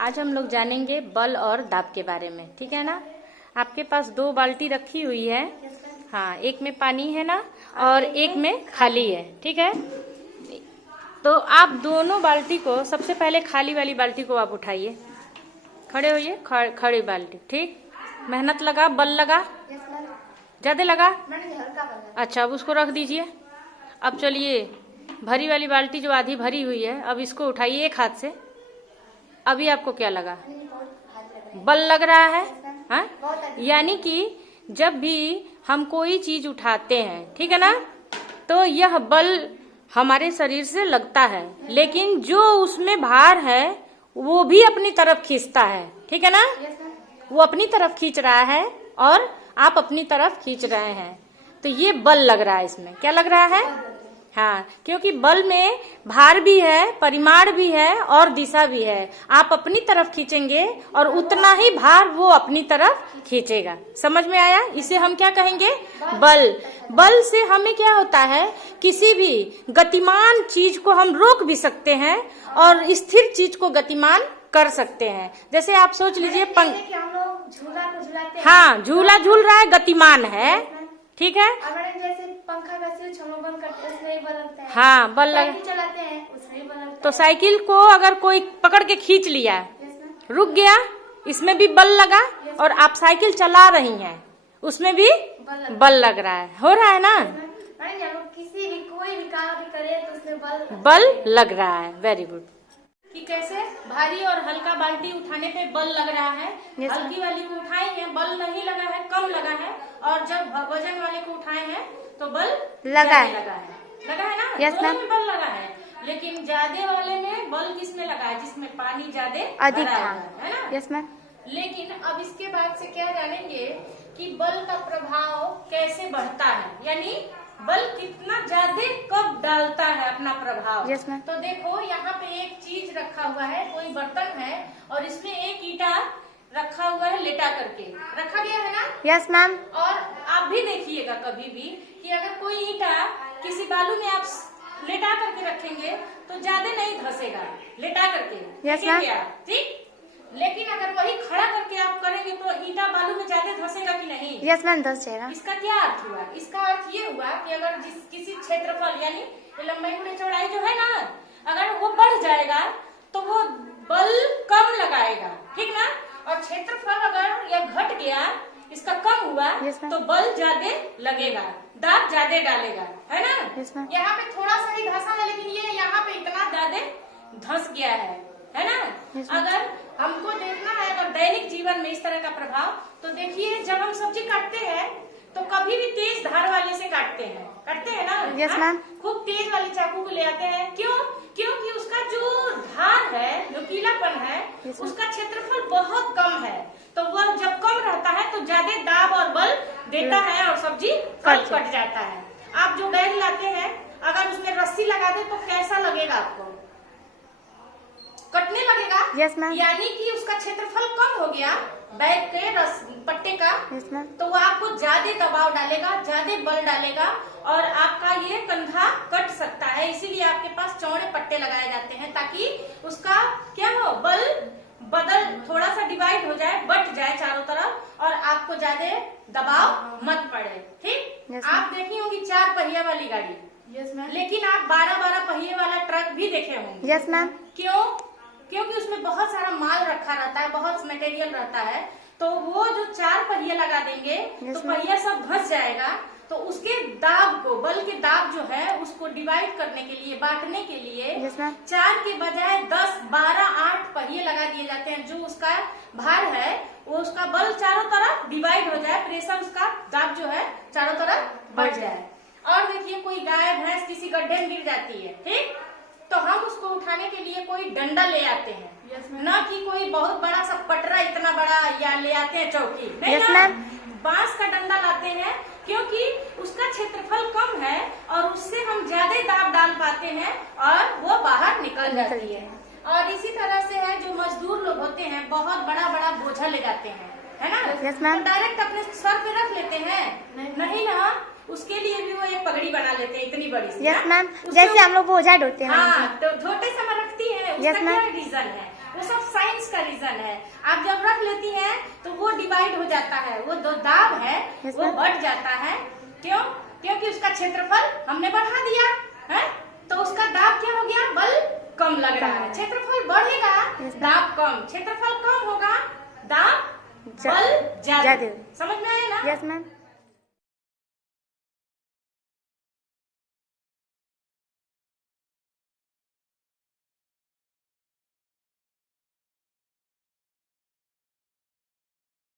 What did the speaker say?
आज हम लोग जानेंगे बल और दाब के बारे में, ठीक है ना। आपके पास 2 बाल्टी रखी हुई है, हाँ, एक में पानी है ना और एक में खाली है, ठीक है। तो आप दोनों बाल्टी को सबसे पहले खाली वाली बाल्टी को आप उठाइए, खड़े होइए, खड़ी बाल्टी, ठीक। मेहनत लगा, बल लगा, ज्यादा लगा, अच्छा, अब उसको रख दीजिए। अब चलिए भरी वाली बाल्टी जो आधी भरी हुई है, अब इसको उठाइए एक हाथ से। अभी आपको क्या लगा? बल लग रहा है, हाँ। यानी कि जब भी हम कोई चीज उठाते हैं, ठीक है ना, तो यह बल हमारे शरीर से लगता है, लेकिन जो उसमें भार है वो भी अपनी तरफ खींचता है, ठीक है ना। वो अपनी तरफ खींच रहा है और आप अपनी तरफ खींच रहे हैं, तो ये बल लग रहा है। इसमें क्या लग रहा है? हाँ, क्योंकि बल में भार भी है, परिमाण भी है और दिशा भी है। आप अपनी तरफ खींचेंगे और उतना ही भार वो अपनी तरफ खींचेगा। समझ में आया? इसे हम क्या कहेंगे? बल। बल से हमें क्या होता है, किसी भी गतिमान चीज को हम रोक भी सकते हैं और स्थिर चीज को गतिमान कर सकते हैं। जैसे आप सोच लीजिए झूला को झूलाते हैं, हाँ, झूला झूल रहा है, गतिमान है, ठीक है। जैसे पंखा का स्विच हम बंद करते हैं उसमें बल लगता है, हाँ, बल लग, चलाते हैं उसमें बल लगता है। तो साइकिल को अगर कोई पकड़ के खींच लिया, रुक गया, इसमें भी बल लगा, और आप साइकिल चला रही हैं, उसमें भी बल लग रहा है, हो रहा है ना। किसी भी कोई भी कार्य करे तो उसमें बल लग रहा है। Very good. कि कैसे भारी और हल्का बाल्टी उठाने पे बल लग रहा है, हल्की वाली को उठाए हैं बल नहीं लगा है, कम लगा है, और जब वजन वाले को उठाए हैं तो बल लगा है ना। दोनों में बल लगा है, लेकिन ज्यादा वाले में बल किसमें लगा है? जिसमें पानी ज्यादा अधिक था, है ना। Yes ma'am. लेकिन अब इसके बाद से क्या जानेंगे कि बल का प्रभाव कैसे बढ़ता है, यानी बल कितना ज्यादा कब डालता है अपना प्रभाव। yes, तो देखो यहाँ पे एक चीज रखा हुआ है, कोई बर्तन है, और इसमें एक ईटा रखा हुआ है, लेटा करके रखा गया है ना। Yes ma'am. और आप भी देखिएगा कभी भी कि अगर कोई ईटा किसी बालू में आप लेटा करके रखेंगे तो ज्यादा नहीं धसेगा, लेटा करके, yes, मैम। ठीक। लेकिन अगर वही खड़ा करके आप करेंगे तो ईटा बालू में ज्यादा धसेगा कि नहीं? यस मैम, धस जाएगा। इसका क्या अर्थ हुआ? इसका अर्थ ये हुआ कि अगर किसी क्षेत्रफल यानी लंबाई गुणे चौड़ाई जो है ना, अगर वो बढ़ जाएगा तो वो बल कम लगाएगा, ठीक ना। और क्षेत्रफल अगर या घट गया, इसका कम हुआ, yes, तो बल ज्यादा लगेगा, दाब ज्यादा डालेगा, है ना। yes, यहाँ पे थोड़ा सा ही धसा है, लेकिन ये यहाँ पे इतना ज्यादा धस गया है ना। yes, अगर हमको देखना है अगर दैनिक जीवन में इस तरह का प्रभाव, तो देखिए जब हम सब्जी काटते हैं तो कभी भी तेज धार वाले से काटते हैं ना। Yes ma'am. खूब तेज वाली चाकू को ले आते हैं, क्यों? क्योंकि उसका जो धार है, जो कीलापन है, उसका क्षेत्रफल बहुत कम है, तो वह जब कम रहता है तो ज्यादा दाब और बल देता है और सब्जी कट जाता है। आप जो बैग लाते हैं, अगर उसमें रस्सी लगा दे तो कैसा लगेगा आपको? कटने लगेगा। Yes ma'am. यानी कि उसका क्षेत्रफल कम हो गया बैग के पट्टे का। Yes ma'am. तो वो आपको ज्यादा दबाव डालेगा, ज्यादा बल डालेगा, और आपका ये कंधा कट सकता है। इसीलिए आपके पास चौड़े पट्टे लगाए जाते हैं, ताकि उसका क्या हो, बल बदल थोड़ा सा डिवाइड हो जाए, बट जाए चारों तरफ, और आपको ज्यादा दबाव मत पड़े, ठीक। yes, आप देखी होंगी 4 पहिया वाली गाड़ी, यस मैम। लेकिन आप 12-12 पहिए वाला ट्रक भी देखे होंगे। Yes ma'am. क्यों? क्योंकि उसमें बहुत सारा माल रखा रहता है, बहुत मटेरियल रहता है, तो वो जो 4 पहिया लगा देंगे तो पहिया सब धंस जाएगा, तो उसके दाब को, बल के दाब जो है उसको डिवाइड करने के लिए, बांटने के लिए 4 के बजाय 10, 12, 8 पहिए लगा दिए जाते हैं, जो उसका भार है वो उसका बल चारों तरफ डिवाइड हो जाए, प्रेशर उसका दाब जो है चारों तरफ बढ़ जाए। और देखिए कोई गाय भैंस किसी गड्ढे में गिर जाती है, ठीक, तो हम उसको उठाने के लिए कोई डंडा ले आते हैं, न कि कोई बहुत बड़ा सा पटरा इतना बड़ा या ले आते हैं चौकी, नहीं ना, बांस का डंडा लाते हैं, क्योंकि उसका क्षेत्रफल कम है और उससे हम ज्यादा दाब डाल पाते हैं और वो बाहर निकल जाती है। और इसी तरह से है जो मजदूर लोग होते हैं, बहुत बड़ा बड़ा बोझा ले जाते हैं, है ना। तो डायरेक्ट अपने सर पे रख लेते हैं, नहीं ना, उसके लिए भी वो एक पगड़ी बना लेते हैं इतनी बड़ी सी। यस मैम, जैसे हम लोग बोझा ढोते हैं। हाँ, तो छोटे से रखती है, उसका क्या रीजन है? वो सब साइंस का रीजन है। आप जब रख लेती हैं तो वो डिवाइड हो जाता है, वो जो दाब है वो बढ़ जाता है। क्यों? क्योंकि उसका क्षेत्रफल हमने बढ़ा दिया है, तो उसका दाब क्या हो गया, बल कम लग रहा है। क्षेत्रफल बढ़ेगा, दाब कम, क्षेत्रफल कम होगा, दाब बल ज्यादा। समझ में आया ना? Yes ma'am.